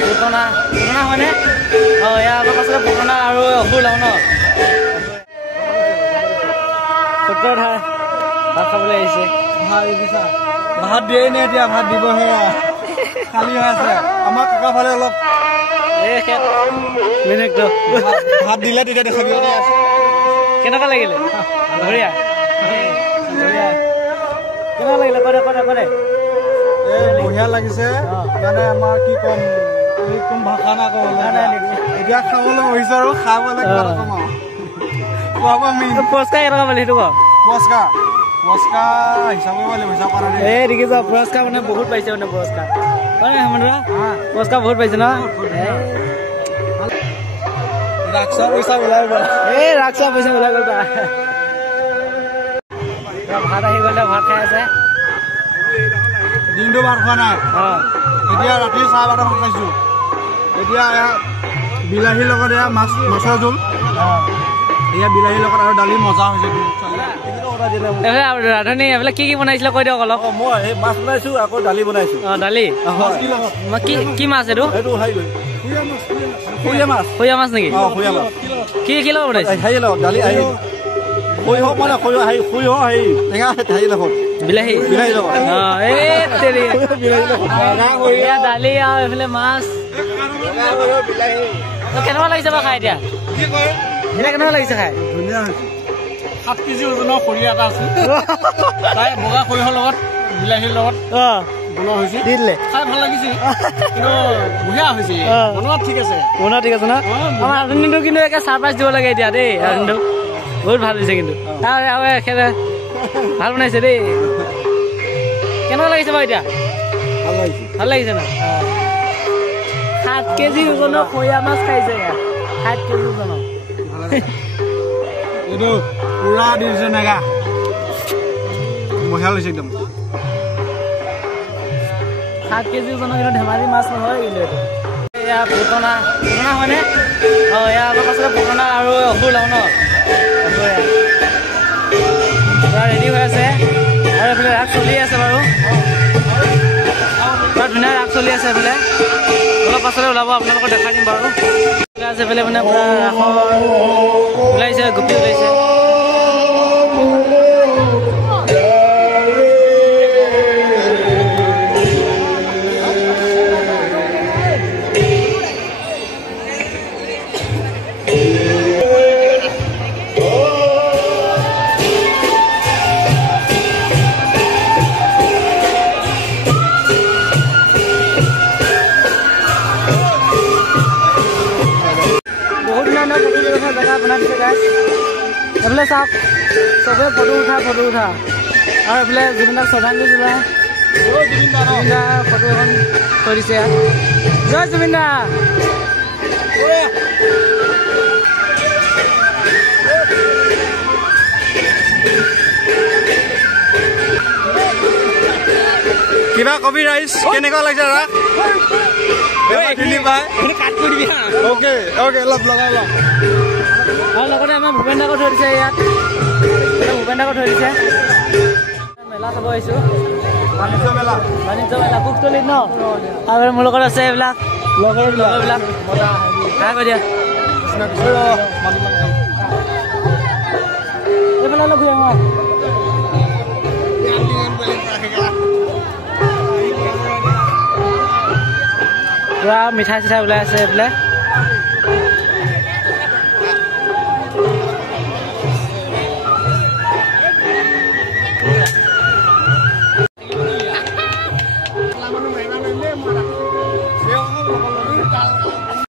পুতনা হয়নে এয়া অলপ পাছতে পুতনা আৰু অসুৰ লাও ন সত্তৰ ভাত খাবলৈ আহিছে ভাত দিয়েই নে এতিয়া ভাত দিবহে খালী হৈ আছে আমাৰ কাকা ফালে অলপ ভাত দিলে তেতিয়া দেখাবি কেনেকুৱা লাগিলে বঢ়িয়া কেনেকুৱা লাগিলে কৰে বঢ়িয়া লাগিছে মানে আমাৰ কি ক'ম কোন ভাষা না ক'ব এতিয়া খাবলৈ বহিছোঁ আৰু খাবলৈ পুৰস্কাৰ কেনেকুৱা পালে সেইটো পুৰস্কাৰ হিচাপ কৰিব লাগিব হিচাপ কৰা এই দেখিছ পুৰস্কাৰ মানে বহুত পাইছে মানে পুৰস্কাৰ হয় হেমন্তৰা পুৰস্কাৰ বহুত পাইছে ন ৰাক্সা পইচা ওলাই গ'ল ৰাক্সা পইচা ওলাই গ'ল ভাত আহি গ'ল ভাত খাই আছে দিনটো ভাত খোৱা নাই এতিয়া ৰাতি 12:30 ভাত খাইছোঁ এতিয়া বিলাহীৰ লগত এয়া মাছৰ জোল এয়া বিলাহীৰ লগত আৰু দালি মজা হৈছে ৰান্ধনি এইফালে কি বনাইছিলে কৈ দিয়ক অলপ মই মাছ বনাইছোঁ আকৌ দালি বনাইছোঁ দালি কি মাছ এইটো সৰিয়হ মাছ নেকি কি লগত বনাইছে দালি সৰিয়হ মানে সৰিয়হ বিলাহী লগত দালি আৰু এইফালে মাছ কেনেকুৱা লাগিছে বাৰু খাই এতিয়া কেনেকুৱা লাগিছে খাই ধুনীয়া 7 কেজি ওজনৰ সৰিয়হ এটা আছে তাই বগা সৰিয়হৰ লগত বিলাহীৰ লগত বনোৱা হৈছে খাই ভাল লাগিছে কিন্তু বঢ়িয়া হৈছে বনোৱা ঠিক আছে ন আমাৰ ৰান্ধনিটো কিন্তু একে ছাৰপ্ৰাইজ দিব লাগে এতিয়া দেই ৰান্ধনিটো বহুত ভাল হৈছে কিন্তু ভাল বনাইছে দেই কেনেকুৱা লাগিছে বাৰু এতিয়া ভাল লাগিছে ন 7 কেজি ওজনৰ সৰিয়হ মাছ খাইছে 7 কেজি ওজনৰ এইটো পুৰা দিছে নেগা বঢ়িয়া লাগিছে একদম 7 কেজি ওজনৰ কিন্তু ধেমালি মাছ নহয় কিন্তু এইটো এয়া পুতনা হয়নে এয়া অলপ পাছতে পুতনা আৰু অসুৰ লাও ন ৰেডি হৈ আছে আৰু এইফালে ৰাস চলি আছে বাৰু ধুনীয়া ৰাস চলি আছে এইফালে অলপ পাছতে ওলাব আপোনালোকক দেখাই দিম বাৰু আছে এইফালে মানে পুৰা ৰাসৰ ওলাইছে গোপী ওলাইছে এইফালে চাওক চবে ফটো উঠা আৰু এইফালে জুবিনদাক শ্ৰদ্ধাঞ্জলি জনাই জুবিনদাৰ ফটো এখন থৈ দিছে ইয়াত জয় জুবিনদা কিবা কবি ৰাইজ কেনেকুৱা লাগিছে ৰাস আৰু লগতে আমাৰ ভূপেন দাকো থৈ দিছে ইয়াত মেলা চাব আহিছোঁ বাণিজ্য মেলা কুকতলিত ন আৰু মোৰ লগত আছে এইবিলাক লগৰবিলাক কৈ দিয়া এইফালে অলপ ঘূৰি আহোঁ পুৰা মিঠাই চিঠাই ওলাই আছে এইফালে